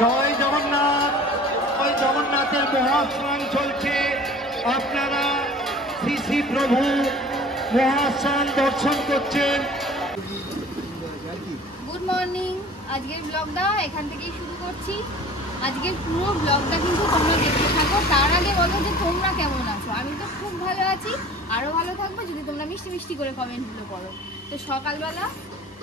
জয় জগন্নাথ, জয় জগন্নাথের মহাস্নান চলছে। আপনারা শ্রী শ্রী প্রভু মহাস্নান দর্শন করছেন। গুড মর্নিং, আজকের ব্লগটা এখান থেকেই শুরু করছি। আজকের পুরো ব্লগটা কিন্তু তোমরা দেখতে থাকো। তার আগে বলো যে তোমরা কেমন আছো। আমি তো খুব ভালো আছি, আরও ভালো থাকবো যদি তোমরা মিষ্টি মিষ্টি করে কমেন্টগুলো করো। তো সকালবেলা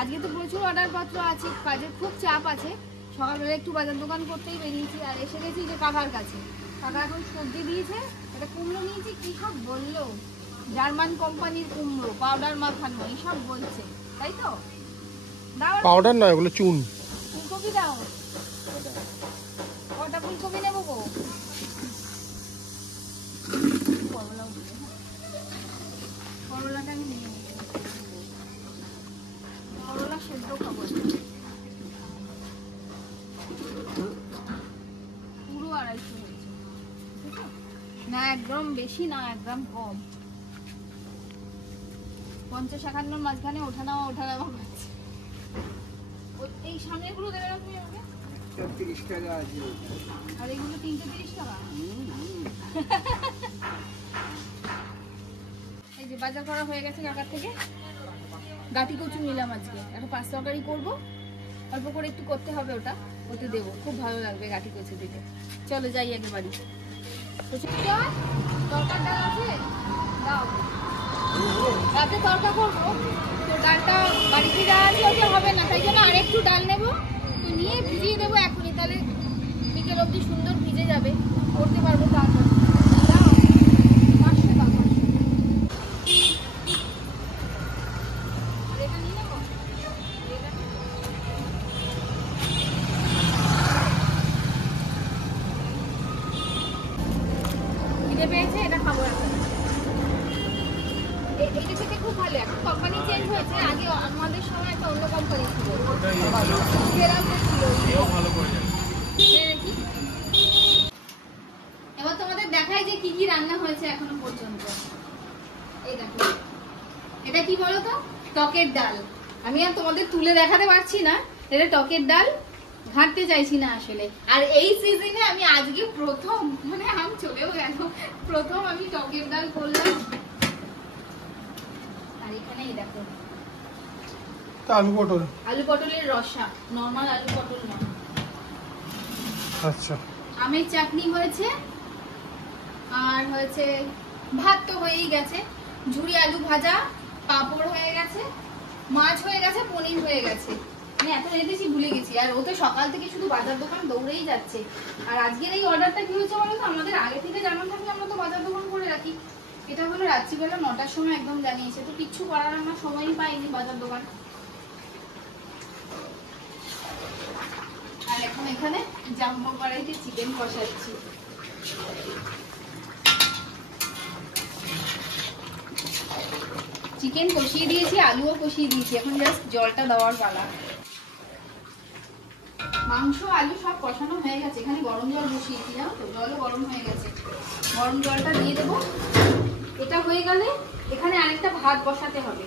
আজকে তো প্রচুর অর্ডারপত্র আছে, কাজের খুব চাপ আছে। সকালবেলা একটু বাজার দোকান করতেই বেরিয়েছি, আর এসে গেছি যে কাকার কাছে। কাকা এখন সবজি দিয়েছে, একটা কুমড়ো নিয়েছি, কী সব বললো, জার্মান কোম্পানির কুমড়ো, পাউডার মাখানো, এইসব বলছে, তাই তো? পাউডার নয়, ওগুলো চুন। ফুলকপি দাও, কটা ফুলকপি নেবো গো? করলাটা আমি নিয়ে নেবো, করলা সেদ্ধ খাবো। পুরো 250 হয়েছে না, একদম বেশি না, একদম কম। 50-51 মাঝখানে ওঠা নামা করছে। এই সামনেগুলো দেবে না তুমি আমাকে? 30 টাকা আছে। আর এগুলো 330 টাকা। এই যে বাজার করা হয়ে গেছে কাকার থেকে। গাঠি কচু নিলাম আজকে, একটা 5 তরকারি করবো, অল্প করে একটু করতে হবে, ওতে দেবো, খুব ভালো লাগবে গাঠি কচু দিতে। চলো যাই আগে বাড়ি। তরকার ডাল আছে, দাও। রাতে তরকা করবো, তো ডালটা বাড়িতে দেওয়া আছে, হবে না, তাই জন্য আরেকটু ডাল নেবো, তো নিয়ে ভিজিয়ে দেবো এখনই, তাহলে বিকেল অবধি সুন্দর ভিজে যাবে, করতে পারবো তারপর। দাও 500 টাকা। আর এটা নিয়ে নেবো, খিদে পেয়েছে, এটা খাবো এখন। এটা খেতে খুব ভালো। এখন কোম্পানি চেঞ্জ হয়েছে, আগে আমাদের সময় একটা অন্য কোম্পানি ছিল, এবার তোমাদের দেখাই যে কি কি রান্না হয়েছে এখনো পর্যন্ত। এই দেখো, এটা কি বলো তো? টকের ডাল। আমি আর তোমাদের তুলে দেখাতে পারছি না, এটা টকের ডাল, ঘাঁটতে চাইছি না আসলে। আর এই সিজনে আমি আজকে প্রথম, মানে আমি চলেও গেল, প্রথম আমি টকের ডাল করলাম। এখানে এই দেখো আলু পটলের রসা, নরমাল আলু পটল নয়। আচ্ছা, আমের চাটনি হয়েছে, আর হয়েছে ভাত তো হয়েই গেছে, ঝুরি আলু ভাজা, পাঁপড় হয়ে গেছে, মাছ হয়ে গেছে, পনির হয়ে গেছে। আমি এত রেঁধেছি ভুলে গেছি। আর ও তো সকাল থেকে শুধু বাজার দোকান দৌড়েই যাচ্ছে। আর আজকের এই অর্ডারটা কি হয়েছে বলো তো? আমাদের আগে থেকে জানানো থাকলে আমরা তো বাজার দোকান করে রাখি। এটা হলো রাত্রিবেলা 9টার সময় একদম জানিয়েছে, তো কিচ্ছু করার আমরা সময়ই পাইনি বাজার দোকান। আর এখন এখানে জাম্বো কড়াইতে চিকেন কষাচ্ছি। চিকেন কষিয়ে দিয়েছি, আলুও কষিয়ে দিয়েছি, এখন জাস্ট জলটা দেওয়ার পালা। মাংস আলু সব কষানো হয়ে গেছে, এখানে গরম জল বসিয়েছি, জানো তো, জলও গরম হয়ে গেছে। গরম জলটা দিয়ে দেবো। এটা হয়ে গেলে এখানে আরেকটা ভাত বসাতে হবে।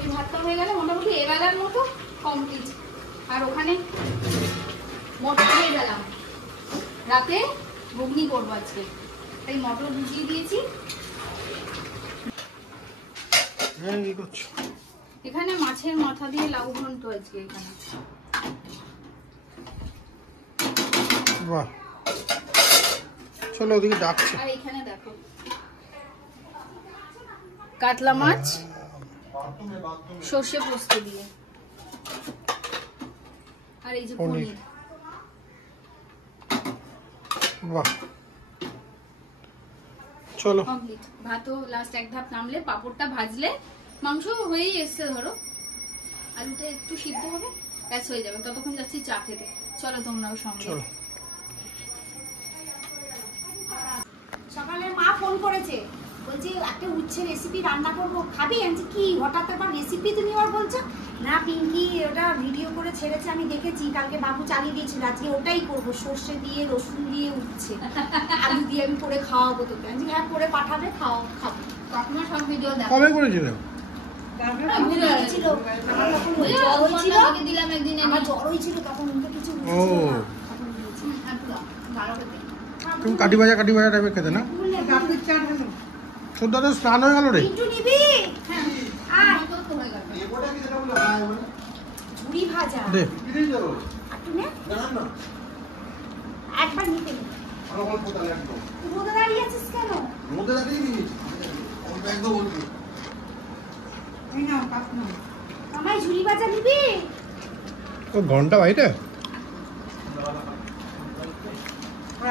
এই ভাতটা হয়ে গেলে মোটামুটি এবেলার মতো কমপ্লিট। আর ওখানে মটর দিয়ে গেলাম, রাতে ঘুগনি করবো আজকে, তাই মটর ভিজিয়ে দিয়েছি। এখানে মাছের মাথা দিয়ে লাউ ঘন্ট আজকে এখানে। বাহ, চলো ওদিকে ডাকছে। আর এখানে দেখো কাতলা মাছ সর্ষে পোস্ত দিয়ে, আর এই যে পনির। বাহ, চলো কমপ্লিট। ভাতও লাস্ট এক ধাপ নামলে, পাঁপড়টা ভাজলে, মাংস হয়েই এসছে ধরো, আলুটা একটু সিদ্ধ হবে, ব্যাস হয়ে যাবে। ততক্ষণ যাচ্ছি চা খেতে, চলো তোমরাও সঙ্গে। সকালে মা ফোন করেছে, বলছে একটা উচ্ছে রেসিপি রান্না করবো, খাবি? আমি কি হঠাৎ আবার রেসিপি তুমি আবার বলছো? না পিঙ্কি ওটা ভিডিও করে ছেড়েছে, আমি দেখেছি, কালকে বাবু চালিয়ে দিয়েছিল, আজকে ওটাই করবো, সর্ষে দিয়ে রসুন দিয়ে উচ্ছে আলু দিয়ে আমি করে খাওয়াবো তোকে। আমি হ্যাঁ করে পাঠাবে, খাবো। তখন সব ভিডিও দেখো। কবে করেছিলাম? আমার তখন জ্বর হয়েছিল, তখন কিছু ও তুমি কাটি ভাজা টাইপের খেতে না? সন্ধ্যা তো স্নান হয়ে গেল রে। একটু নিবি? হ্যাঁ ঝুড়ি ভাজা দে একটু নে একবার নিতে নি রোদে দাঁড়িয়ে আছিস কেন? আমায় ঝুড়ি ভাজা নিবি? ও ঘন্টা বাইরে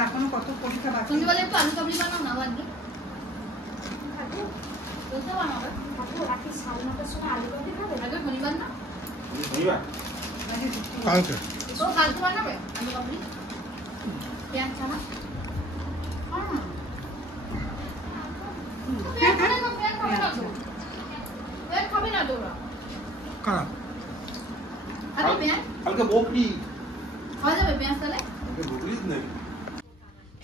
এখনো কত পরীক্ষা বাকি। তুমি বলে একটু আলু কাবলি বানাও না বাদ দিয়ে বলতে বানাবে রাতে 9:30টার সময় আলু ভাজি খাবে? আগে শনিবার না কালকে ও কালকে বানাবে আলু কাবলি পেঁয়াজ ছানা খাবে না তো ওরা কারা আগে পেঁয়াজ কালকে বকরি খাওয়া যাবে পেঁয়াজ তাহলে কালকে বকরি নাকি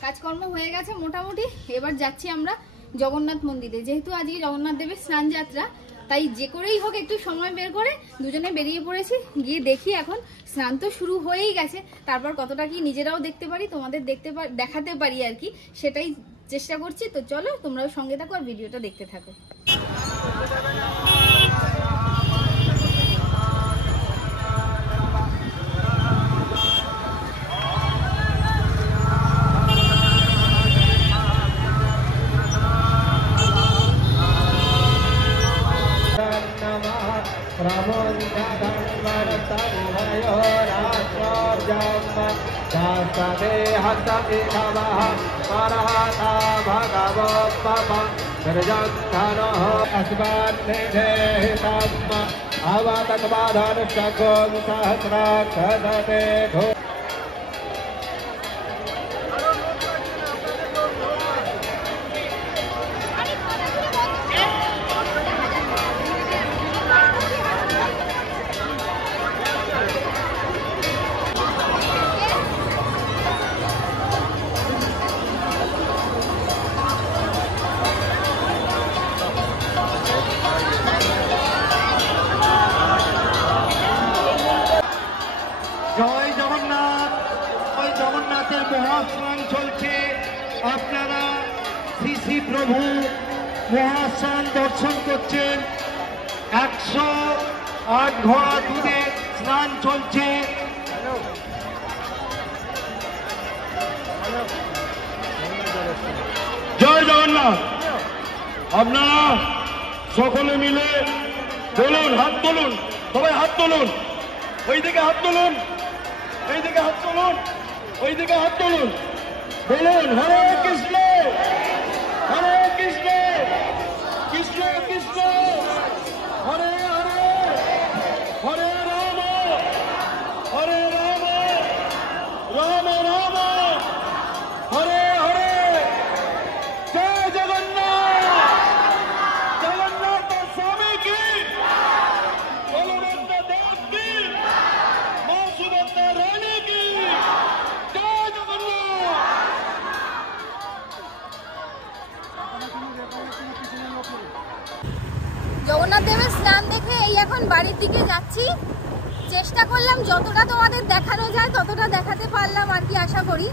কাজকর্ম হয়ে গেছে মোটামুটি। এবার যাচ্ছি আমরা জগন্নাথ মন্দিরে, যেহেতু আজকে জগন্নাথ দেবের স্নান যাত্রা, তাই যে করেই হোক একটু সময় বের করে দুজনে বেরিয়ে পড়েছি। গিয়ে দেখি এখন স্নান তো শুরু হয়েই গেছে, তারপর কতটা কি নিজেরাও দেখতে পারি, তোমাদের দেখাতে পারি আর কি, সেটাই চেষ্টা করছি। তো চলো তোমরাও সঙ্গে থাকো আর ভিডিওটা দেখতে থাকো। জয় জগন্নাথ। ওই জগন্নাথের মহাস্নান চলছে, আপনারা শ্রী শ্রী প্রভু মহাস্নান দর্শন করছেন। 108 ঘোড়া দুধে স্নান চলছে। জয় জগন্নাথ। আপনারা সকলে মিলে বলুন, হাত তুলুন, সবাই হাত তুলুন, ওই দিকে হাত তুলুন, এই দিকে হাত তুলুন, ওই দিকে হাত তুলুন, বলুন হরে কৃষ্ণ হরে কৃষ্ণ কৃষ্ণ কৃষ্ণ হরে হরে হরে রাম হরে রাম রাম রাম হরে হরে। জয় জগন্নাথ। জগন্নাথ স্বামী কি, বলভদ্র দেব কি, মা সুভদ্রা রানী কি। জয় জগন্নাথ। জগন্নাথ দেবের স্নান দেখে এই এখন বাড়ির দিকে যাচ্ছি। চেষ্টা করলাম যতটা তোমাদের দেখানো যায় ততটা দেখাতে পারলাম আর কি, আশা করি।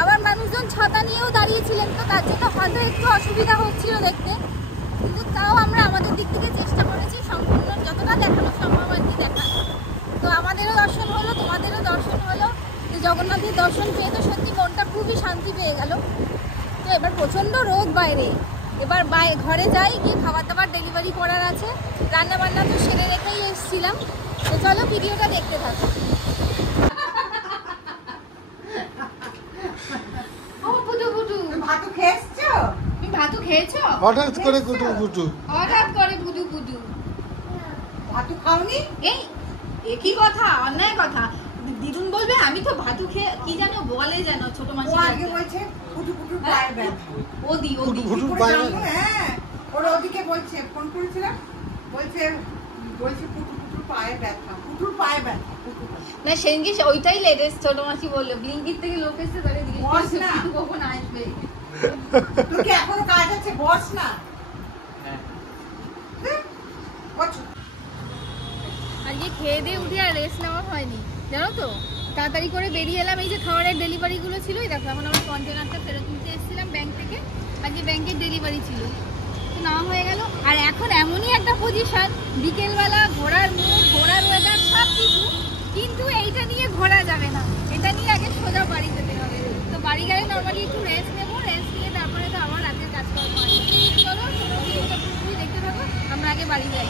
আবার মানুষজন ছাতা নিয়েও দাঁড়িয়েছিলেন, তো তার জন্য হয়তো একটু অসুবিধা হচ্ছিল দেখতে, কিন্তু তাও আমরা আমাদের দিক থেকে চেষ্টা করেছি সম্পূর্ণ যতটা দেখানো সম্ভব আর কি দেখার। তো আমাদেরও দর্শন হলো, তোমাদেরও দর্শন হলো। তো জগন্নাথের দর্শন পেয়ে তো সত্যি মনটা খুবই শান্তি পেয়ে গেল। তো এবার প্রচণ্ড রোদ বাইরে, এবার ঘরে যাই, গিয়ে খাবার দাবার ডেলিভারি করার আছে, রান্না বান্না তো সেরে রেখেই এসেছিলাম। তো চলো ভিডিওটা দেখতে থাকো। ও বুটু বুটু, ভাতু খেয়েছো? তুমি ভাতু খেয়েছো? হঠাৎ করে কুটু কুটু হঠাৎ করে বুটু বুটু ভাতু খাওনি? এই একই কথা, অন্যায় কথা। দিদুন বলবে আমি তো ভাতু খেয়ে কি জানো বলে, জানো ছোট মাসি ও আগে বলছে ফুটু ফুটু পায়ে ব্যথা। ওদি ওদি ফুটু করে পায়ে জানবো? ব্যথা? হ্যাঁ ওরা ওদিকে বলছে, ফোন করেছিলাম, বলছে বলছে ফুটু ফুটু পায়ে ব্যথা, ফুটুর পায়ে ব্যথা, ফুটু পায়ে। না সেদিনকে ওইটাই লেটেস্ট ছোট মাসি বললো, ব্লিঙ্কিট থেকে লোক এসে তাকে জিজ্ঞেস বস করছে না। ফুটু কখন আসবে। তোর কি এখনো কাজ আছে? বস না। হ্যাঁ, বস। আজকে খেয়ে দিয়ে উঠে আর রেস্ট নেওয়া হয়নি, জানো তো। তাড়াতাড়ি করে বেরিয়ে এলাম। এই যে খাবারের ডেলিভারিগুলো ছিল, এই দেখো এখন আমার কন্টেনারটা ফেরত নিতে এসেছিলাম ব্যাংক থেকে। আজকে ব্যাংকের ডেলিভারি ছিল, তো না হয়ে গেল। আর এখন এমনই একটা পজিশন, বিকেলবেলা ঘোরার মুড, ঘোরার ওয়েদার সব কিছু, কিন্তু এইটা নিয়ে ঘোরা যাবে না, এটা নিয়ে আগে সোজা বাড়ি যেতে হবে। তো বাড়ি গেলে নর্মালি একটু রেস্ট নেবো, রেস্ট নিয়ে তারপরে তো আবার রাতের কাজকর্ম আছে। চলো পুরোপুরি দেখতে থাকো, আমরা আগে বাড়ি যাই।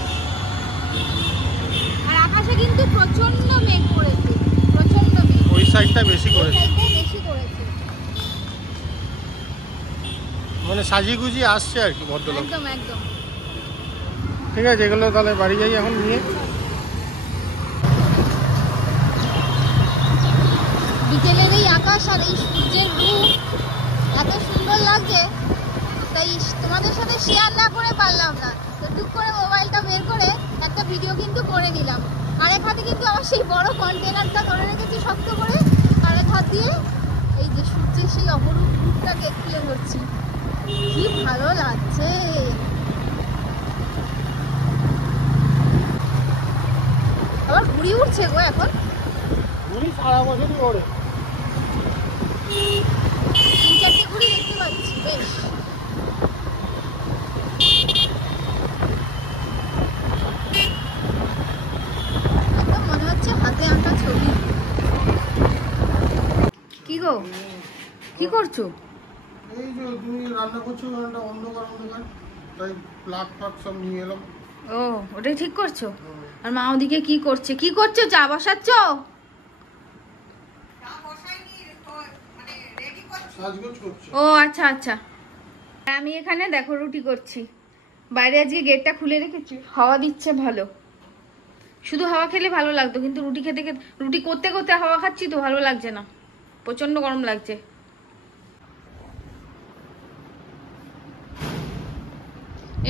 আর আকাশে কিন্তু প্রচন্ড মেঘ করেছে, প্রচন্ড মেঘ। ওই সাইডটা বেশি করেছে, বেশি করেছে, মানে সাজিয়ে গুজিয়ে আসছে আর কি ভদ্রলোক। একদম একদম। ঠিক আছে, এগুলো তাহলে বাড়ি যাই এখন নিয়ে। বিকেলের এই আকাশ আর এই সূর্যের রূপ এত সুন্দর লাগছে, তাই তোমাদের সাথে শেয়ার না করে পারলাম না। তো টুক করে মোবাইলটা বের করে একটা ভিডিও কিন্তু করে নিলাম। আর এক হাতে কিন্তু আমার সেই বড় কন্টেনারটা ধরে রেখেছি শক্ত করে, আর এক হাত দিয়ে এই যে সূর্যের সেই অপরূপ রূপটাকে তুলে ধরছি। কি ভালো লাগছে। আবার ঘুড়ি উঠছে গো এখন, ঘুড়ি সারা বছরই ওড়ে। 3-4টে ঘুড়ি দেখতে পাচ্ছি, বেশ। একদম মনে হচ্ছে হাতে আঁকা ছবি। কি গো, কি করছো? এই যে তুমি রান্না করছো, রান্নাটা অন্ধকার, তাই প্লাগ ফ্লাগ সব নিয়ে এলাম। ও, ওটাই ঠিক করছো? আর মা ওদিকে কি করছে? কি করছো? চা বসাচ্ছ? ও আচ্ছা আচ্ছা। আমি এখানে দেখো রুটি করছি। বাইরে আজকে গেটটা খুলে রেখেছি, হাওয়া দিচ্ছে ভালো। শুধু হাওয়া খেলে ভালো লাগতো, কিন্তু রুটি খেতে খেতে, রুটি করতে করতে হাওয়া খাচ্ছি তো ভালো লাগছে না, প্রচন্ড গরম লাগছে।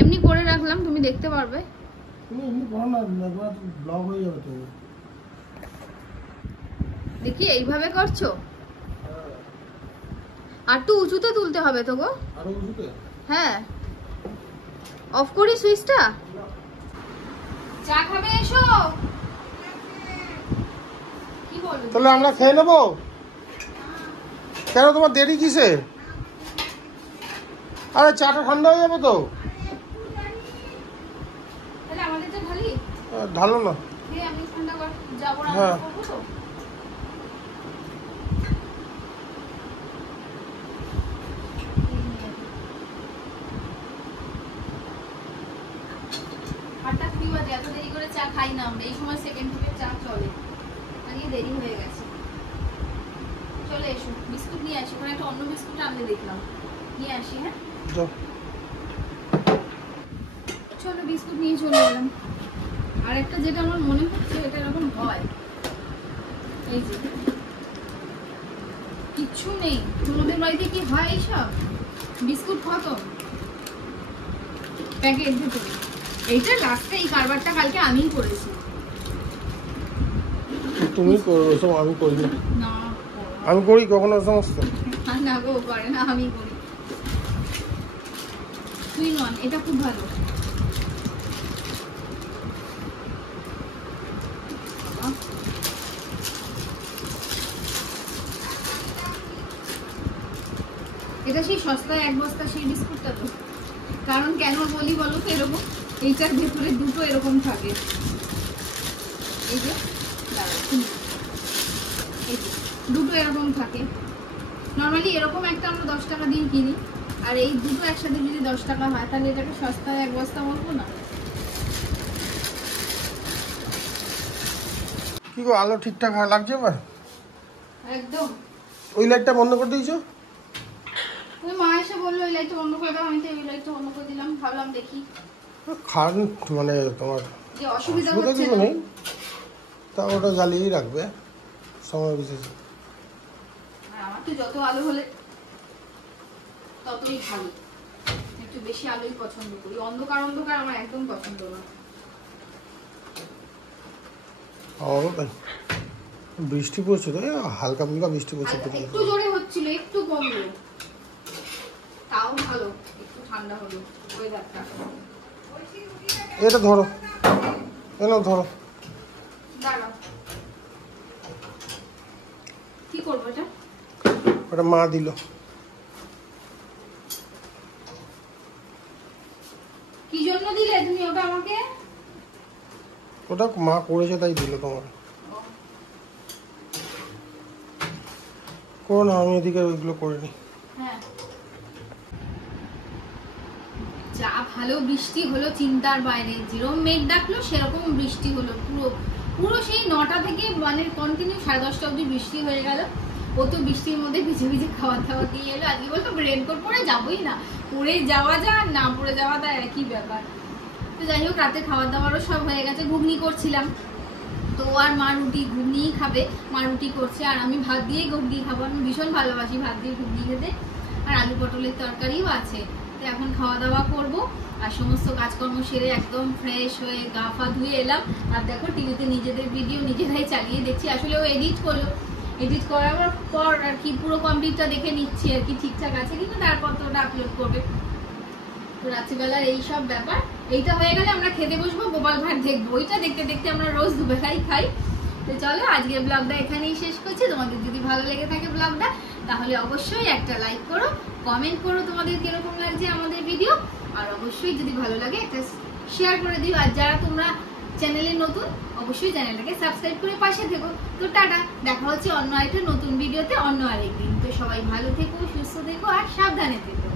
এমনি করে রাখলাম, তুমি দেখতে পারবে। তুমি এমনি করো না, একবার ব্লগ হয়ে যাবে তো। দেখি এইভাবে করছো, আর একটু উঁচুতে তুলতে হবে তো গো। আরো উঁচুতে? হ্যাঁ, অফ করি সুইচটা। চা খাবে এসো। কি বলো? তাহলে আমরা খেয়ে নেবো। কেন তোমার দেরি কিসে? আরে চাটা ঠান্ডা হয়ে যাবে তো। তাহলে আমাদের তো ভালোই ঢালো না। আমি ঠান্ডা যাবো না, হ্যাঁ। করবো তো। এত দেরি করে চা খাই না আমরা, এই সময় সেকেন্ড থেকে চা চলে, আজকে দেরি হয়ে গেছে। চলে এসো, বিস্কুট নিয়ে আসি, ওখানে একটা অন্য বিস্কুট আনলে দেখলাম, নিয়ে আসি। হ্যাঁ চলো, বিস্কুট নিয়ে চলে এলাম। আর একটা যেটা আমার মনে হচ্ছে এটা এরকম হয়, এই যে কিচ্ছু নেই। তোমাদের বাড়িতে কি হয় এইসব? বিস্কুট খতম, প্যাকেট ভেতরে। এইটা লাস্টে এই কারবারটা কালকে আমিই করেছি। তুমি করো সব, আমি করি না। না আমি করি কখনো সমস্ত? না গো, করে না, আমি করি। তুই নন, এটা খুব ভালো। এটা সেই সস্তায় এক বস্তা সেই বিস্কুটটা তো। কারণ কেন বলি বলো তো, এরকম এইটার ভেতরে দুটো এরকম থাকে, এই যে এই যে দুটো এরকম থাকে। নর্মালি এরকম একটা আমরা 10 টাকা দিয়ে কিনি, আর এই দুটো একসাথে যদি 10 টাকা হয়, তাহলে এটাকে সস্তায় এক বস্তা বলবো না? কি গো, আলো ঠিকঠাক লাগছে এবার? একদম। ওই লাইটটা বন্ধ করে দিয়েছো? ওই মা এসে বললো ওই লাইটটা বন্ধ করে দাও, আমি তো এই লাইটটা বন্ধ করে দিলাম। ভাবলাম দেখি কারেন্ট মানে তোমার যে অসুবিধা অসুবিধা হচ্ছে কিছু না। নেই, তা ওটা জ্বালিয়েই রাখবে সময় বিশেষে। আর আমার তো যত আলো হলে ততই ভালো, একটু বেশি আলোই পছন্দ করি। অন্ধকার অন্ধকার আমার একদম পছন্দ না। আমারও তাই। বৃষ্টি পড়ছে তো, হালকা ফুলকা বৃষ্টি পড়ছে। একটু জোরে হচ্ছিল, একটু কমলো, তাও ভালো, একটু ঠান্ডা হলো ওয়েদারটা। এটা ধরো, এনো ধরো। দাঁড়াও, কি করবো এটা? ওটা মা দিল। কি জন্য দিলে তুমি ওটা আমাকে? ওটা মা করেছে তাই দিল তোমার। করো না, আমি এদিকে ওইগুলো করিনি। হ্যাঁ, যা ভালো বৃষ্টি হলো চিন্তার বাইরে। যেরকম মেঘ ডাকলো সেরকম বৃষ্টি হলো। পুরো সেই 9টা থেকে মানে কন্টিনিউ 10:30 অবধি বৃষ্টি হয়ে গেল। ও তো বৃষ্টির মধ্যে ভিজে ভিজে খাওয়া দাওয়া দিয়ে এলো। আজকে বলতো রেনকোট পরে যাবোই না, পরে যাওয়া যায় না পরে যাওয়া যায় একই ব্যাপার। তো যাই হোক, রাতে খাওয়া দাওয়ারও সব হয়ে গেছে। ঘুগনি করছিলাম, তো আর মা রুটি ঘুগনিই খাবে, মা রুটি করছে আর আমি ভাত দিয়েই ঘুগনি খাবো। আমি ভীষণ ভালোবাসি ভাত দিয়ে ঘুগনি খেতে। আর আলু পটলের তরকারিও আছে। তো এখন খাওয়া দাওয়া করবো আর সমস্ত কাজকর্ম সেরে একদম ফ্রেশ হয়ে গা পা ধুয়ে এলাম। আর দেখো টিভিতে নিজেদের ভিডিও নিজেরাই চালিয়ে দেখছি। আসলে ও এডিট করলো, এডিট করার পর আর কি পুরো কমপ্লিটটা দেখে নিচ্ছি আর কি ঠিকঠাক আছে কিন্তু, তারপর তো ওটা আপলোড করবে। তো রাত্রিবেলার এইসব ব্যাপার। এইটা হয়ে গেলে আমরা খেতে বসবো, গোপাল ভাঁড় দেখবো। ওইটা দেখতে দেখতে আমরা রোজ দুবেলাই খাই। তো চলো আজকের ব্লগটা এখানেই শেষ করছি। তোমাদের যদি ভালো লেগে থাকে ব্লগটা, তাহলে অবশ্যই একটা লাইক করো, কমেন্ট করো তোমাদের কিরকম লাগছে আমাদের ভিডিও। আর অবশ্যই যদি ভালো লাগে একটা শেয়ার করে দিও। আর যারা তোমরা চ্যানেলে নতুন, অবশ্যই চ্যানেলটাকে সাবস্ক্রাইব করে পাশে থেকো। তো টাটা, দেখা হচ্ছে অন্য একটা নতুন ভিডিওতে অন্য আরেকদিন। তো সবাই ভালো থেকো, সুস্থ থেকো আর সাবধানে থেকো।